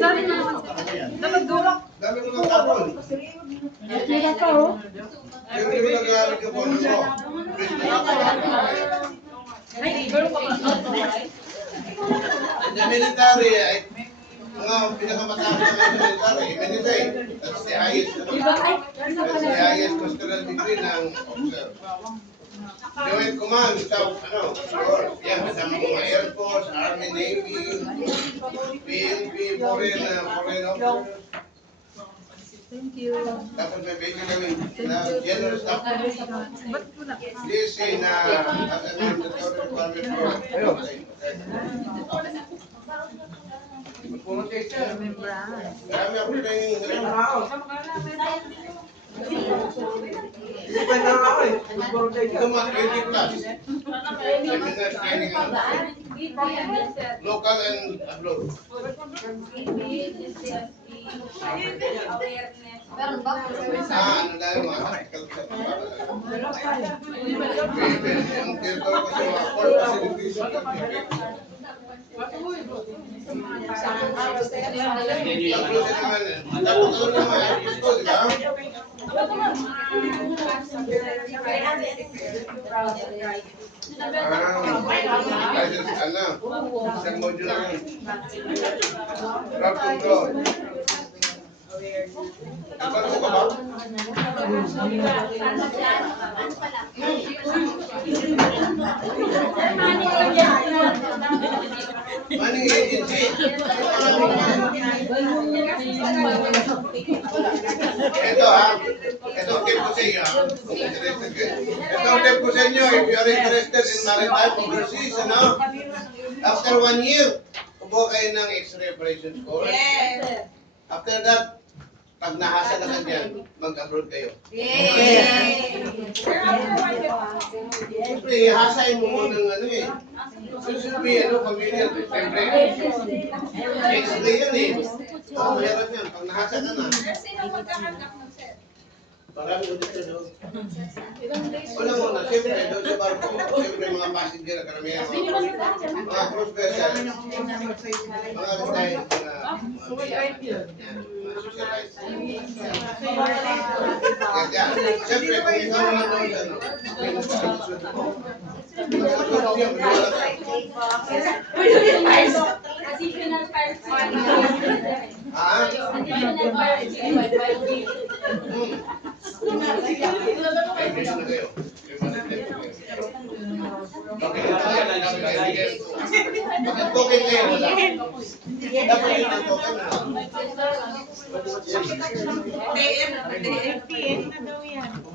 Sabi na naman. Dapat dulak. Dami ko ng tapon. Tira ka, oh. Hindi ko nag-aaral ka po. The military, mga pinakamataas na military, military. That's the highest, that's the highest pastoral degree ng officer. Joint command, yan, kasama mga Air Force, Army, Navy, PNP, foreign officers. Thank you. Tapos may basic kami na general staff. Ba't po na? DC na as a mandatory requirement for marami ako training Tuma 80 plus. Seminars training local and abroad. Ano dahil mga tactical sa yung tinatawag ko sa mga core facilities of the isang module lang yun. Nagbago ka ba? Manning agency. Ito ito ang tip ko sa inyo kung interested kayo. Ito ang tip ko sa inyo if you are interested in maritime overseas, after 1 year, kubuha kayo ng X-ray operations course. After that, pag nahasa na ka dyan, mag-abroad kayo. Siyempre, hasain mo muna ng Susubi, familiar with siyempre. X-ray yan meron yan. Pag nahasa ka na. Sino magkahanap ng sir? Marami ko dito doon. Una muna, siyempre, doon sa barko, siyempre mga passenger, karamihan, mga cruise vessel, mga gustay, socialize. Siyempre, kung ikaw naman doon, may nagkakasunod mo. Additional parts. Token kayo, wala. Dapat yun ang token na. TMP, na daw yan. Kapo.